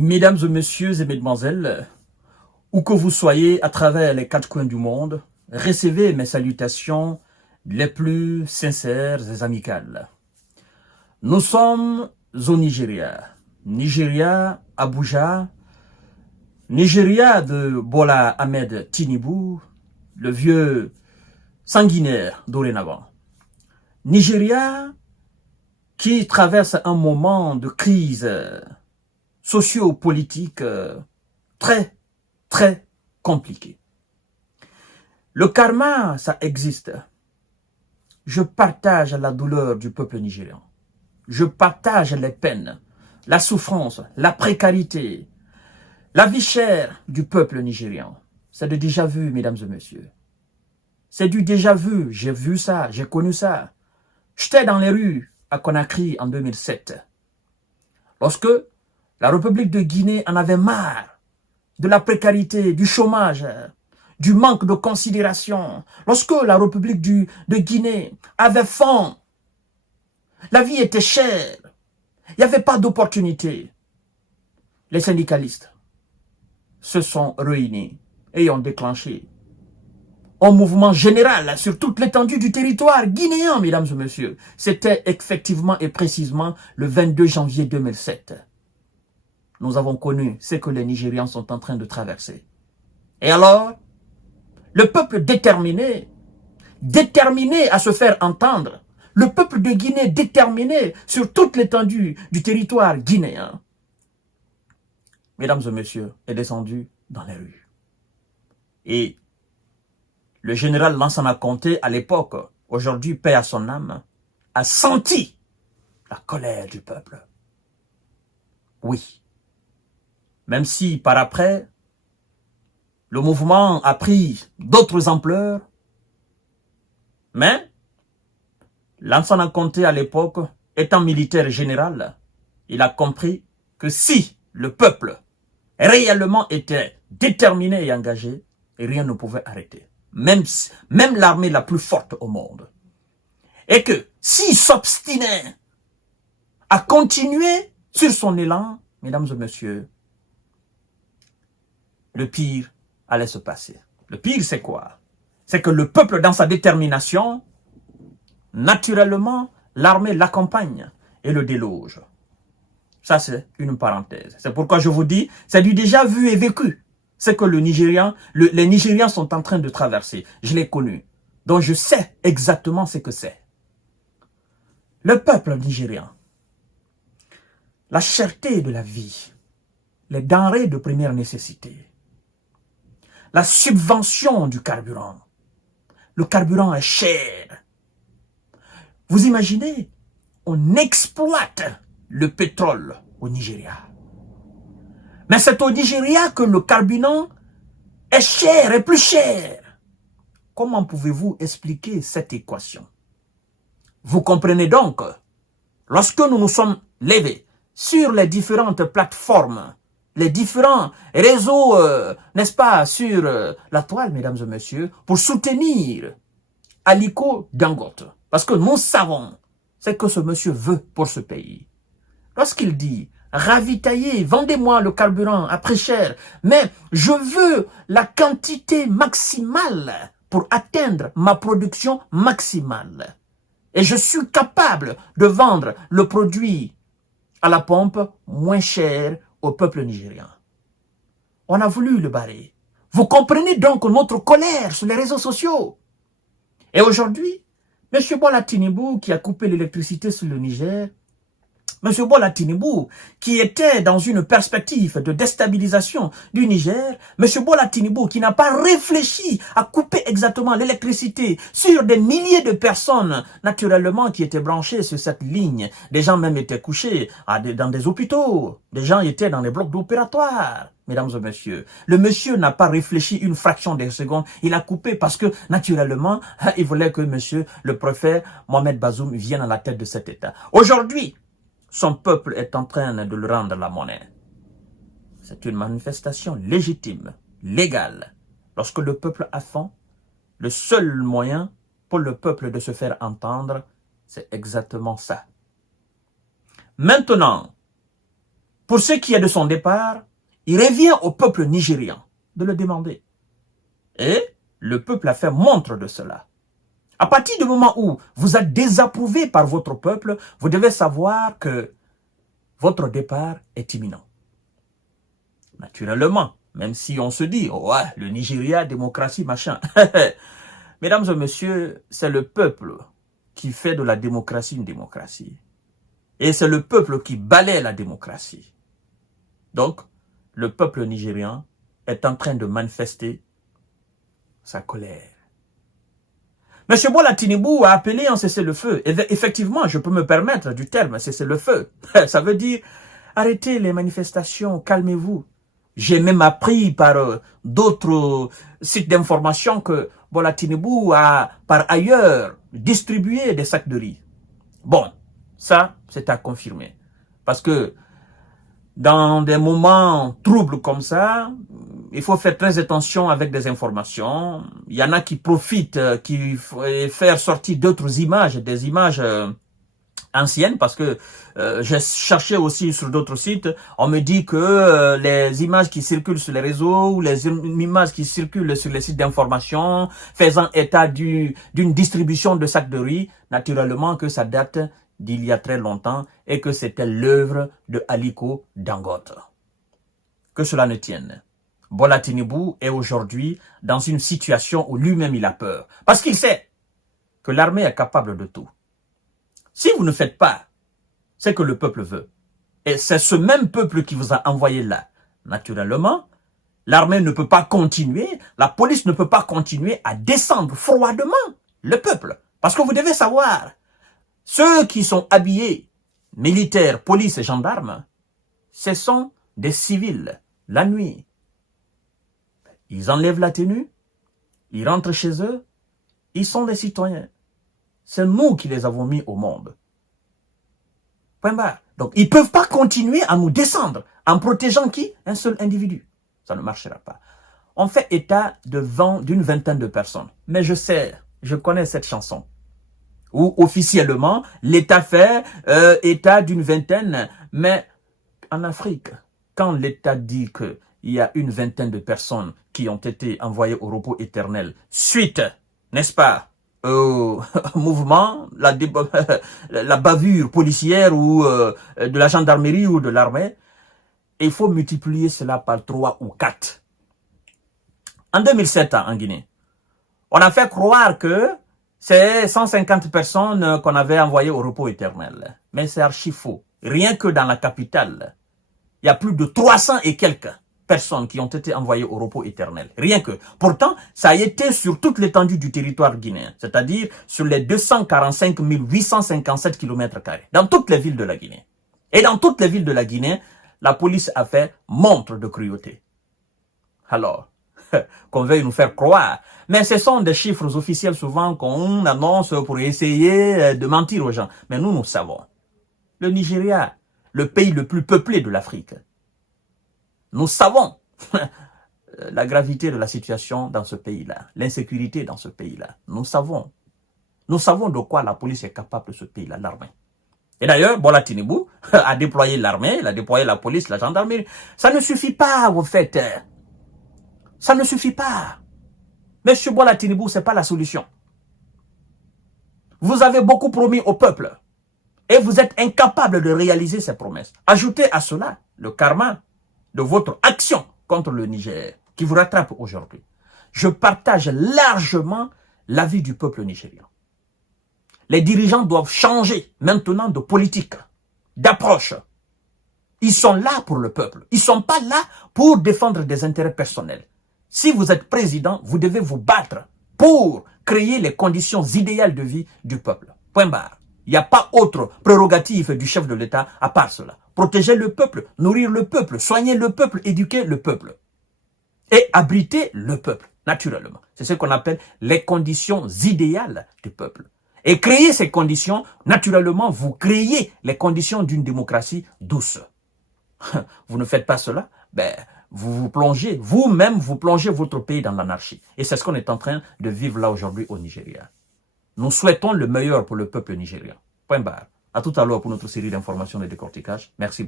Mesdames et messieurs et mesdemoiselles, où que vous soyez à travers les quatre coins du monde, recevez mes salutations les plus sincères et amicales. Nous sommes au Nigeria. Nigeria, Abuja, Nigeria de Bola Ahmed Tinubu, le vieux sanguinaire dorénavant. Nigeria qui traverse un moment de crise socio-politique très compliqué. Le karma, ça existe. Je partage la douleur du peuple nigérian. Je partage les peines, la souffrance, la précarité, la vie chère du peuple nigérian. C'est du déjà vu, mesdames et messieurs. C'est du déjà vu. J'ai vu ça, j'ai connu ça. J'étais dans les rues à Conakry en 2007. Lorsque la République de Guinée en avait marre de la précarité, du chômage, du manque de considération. Lorsque la République de Guinée avait faim, la vie était chère, il n'y avait pas d'opportunité. Les syndicalistes se sont réunis et ont déclenché un mouvement général sur toute l'étendue du territoire guinéen, mesdames et messieurs. C'était effectivement et précisément le 22 janvier 2007. Nous avons connu ce que les Nigérians sont en train de traverser. Et alors, le peuple déterminé à se faire entendre, le peuple de Guinée déterminé sur toute l'étendue du territoire guinéen, mesdames et messieurs, est descendu dans les rues. Et le général Lansana Conté, à l'époque, aujourd'hui paix à son âme, a senti la colère du peuple. Oui. Même si par après, le mouvement a pris d'autres ampleurs, mais Lansana Conté à l'époque, étant militaire général, il a compris que si le peuple réellement était déterminé et engagé, rien ne pouvait arrêter. Même l'armée la plus forte au monde. Et que s'il s'obstinait à continuer sur son élan, mesdames et messieurs, le pire allait se passer. Le pire, c'est quoi? C'est que le peuple, dans sa détermination, naturellement, l'armée l'accompagne et le déloge. Ça, c'est une parenthèse. C'est pourquoi je vous dis, c'est du déjà vu et vécu. C'est que les Nigérians sont en train de traverser. Je l'ai connu. Donc, je sais exactement ce que c'est. Le peuple nigérian, la cherté de la vie, les denrées de première nécessité, la subvention du carburant. Le carburant est cher. Vous imaginez, on exploite le pétrole au Nigeria. Mais c'est au Nigeria que le carburant est cher et plus cher. Comment pouvez-vous expliquer cette équation? Vous comprenez donc, lorsque nous nous sommes levés sur les différentes plateformes, les différents réseaux, n'est-ce pas, sur la toile, mesdames et messieurs, pour soutenir Aliko Dangote. Parce que nous savons ce que ce monsieur veut pour ce pays. Lorsqu'il dit, ravitaillez, vendez-moi le carburant à prix cher, mais je veux la quantité maximale pour atteindre ma production maximale. Et je suis capable de vendre le produit à la pompe moins cher au peuple nigérian. On a voulu le barrer. Vous comprenez donc notre colère sur les réseaux sociaux. Et aujourd'hui, M. Bola Tinubu qui a coupé l'électricité sur le Niger, M. Bola Tinubu, qui était dans une perspective de déstabilisation du Niger, M. Bola Tinubu, qui n'a pas réfléchi à couper exactement l'électricité sur des milliers de personnes, naturellement, qui étaient branchées sur cette ligne. Des gens même étaient couchés dans des hôpitaux. Des gens étaient dans les blocs d'opératoire. Mesdames et messieurs, le monsieur n'a pas réfléchi une fraction de seconde. Il a coupé parce que, naturellement, il voulait que monsieur, le préfet Mohamed Bazoum, vienne à la tête de cet État. Aujourd'hui, son peuple est en train de le rendre la monnaie. C'est une manifestation légitime, légale. Lorsque le peuple a faim, le seul moyen pour le peuple de se faire entendre, c'est exactement ça. Maintenant, Pour ce qui est de son départ, il revient au peuple nigérian de le demander. Et le peuple a fait montre de cela. À partir du moment où vous êtes désapprouvé par votre peuple, vous devez savoir que votre départ est imminent. Naturellement, même si on se dit, oh ouais, le Nigeria, démocratie, machin. Mesdames et messieurs, c'est le peuple qui fait de la démocratie une démocratie. Et c'est le peuple qui balaie la démocratie. Donc, le peuple nigérian est en train de manifester sa colère. M. Bola Tinubu a appelé un cessez-le-feu. Effectivement, je peux me permettre du terme cessez-le-feu. Ça veut dire arrêtez les manifestations, calmez-vous. J'ai même appris par d'autres sites d'information que Bola Tinubu a par ailleurs distribué des sacs de riz. Bon, ça, c'est à confirmer. Parce que dans des moments troubles comme ça, il faut faire très attention avec des informations. Il y en a qui profitent, qui font faire sortir d'autres images, des images anciennes, parce que j'ai cherché aussi sur d'autres sites, on me dit que les images qui circulent sur les réseaux ou les images qui circulent sur les sites d'information faisant état d'une distribution de sacs de riz, naturellement que ça date d'il y a très longtemps et que c'était l'œuvre de Aliko Dangote. Que cela ne tienne. Bola Tinubu est aujourd'hui dans une situation où lui-même il a peur. Parce qu'il sait que l'armée est capable de tout. Si vous ne faites pas ce que le peuple veut, et c'est ce même peuple qui vous a envoyé là, naturellement, l'armée ne peut pas continuer, la police ne peut pas continuer à descendre froidement le peuple. Parce que vous devez savoir, ceux qui sont habillés, militaires, police et gendarmes, ce sont des civils, la nuit. Ils enlèvent la tenue, ils rentrent chez eux, ils sont des citoyens. C'est nous qui les avons mis au monde. Point barre. Donc, ils ne peuvent pas continuer à nous descendre en protégeant qui? Un seul individu. Ça ne marchera pas. On fait état d'une vingtaine de personnes. Mais je sais, je connais cette chanson. Où officiellement, l'État fait état d'une vingtaine. Mais en Afrique, quand l'État dit qu'il y a une vingtaine de personnes qui ont été envoyées au repos éternel, suite, n'est-ce pas, au mouvement, la bavure policière ou de la gendarmerie ou de l'armée, il faut multiplier cela par 3 ou 4. En 2007, en Guinée, on a fait croire que c'est 150 personnes qu'on avait envoyées au repos éternel. Mais c'est archi faux. Rien que dans la capitale, il y a plus de 300 et quelques personnes qui ont été envoyées au repos éternel. Rien que. Pourtant, ça a été sur toute l'étendue du territoire guinéen, c'est-à-dire sur les 245 857 km², dans toutes les villes de la Guinée. Et dans toutes les villes de la Guinée, la police a fait montre de cruauté. Alors, qu'on veuille nous faire croire. Mais ce sont des chiffres officiels souvent qu'on annonce pour essayer de mentir aux gens. Mais nous savons. Le Nigeria, le pays le plus peuplé de l'Afrique, nous savons la gravité de la situation dans ce pays-là, l'insécurité dans ce pays-là. Nous savons. Nous savons de quoi la police est capable de ce pays-là, l'armée. Et d'ailleurs, Bola Tinubu a déployé l'armée, il a déployé la police, la gendarmerie. Ça ne suffit pas, vous faites. Ça ne suffit pas. Monsieur Bola Tinubu, ce n'est pas la solution. Vous avez beaucoup promis au peuple. Et vous êtes incapable de réaliser ces promesses. Ajoutez à cela le karma de votre action contre le Niger, qui vous rattrape aujourd'hui. Je partage largement l'avis du peuple nigérien. Les dirigeants doivent changer maintenant de politique, d'approche. Ils sont là pour le peuple. Ils ne sont pas là pour défendre des intérêts personnels. Si vous êtes président, vous devez vous battre pour créer les conditions idéales de vie du peuple. Point barre. Il n'y a pas autre prérogative du chef de l'État à part cela. Protéger le peuple, nourrir le peuple, soigner le peuple, éduquer le peuple. Et abriter le peuple, naturellement. C'est ce qu'on appelle les conditions idéales du peuple. Et créer ces conditions, naturellement, vous créez les conditions d'une démocratie douce. Vous ne faites pas cela, ben, vous plongez, vous-même, vous plongez votre pays dans l'anarchie. Et c'est ce qu'on est en train de vivre là aujourd'hui au Nigeria. Nous souhaitons le meilleur pour le peuple nigérien. Point barre. À tout à l'heure pour notre série d'informations et de décortiquage. Merci beaucoup.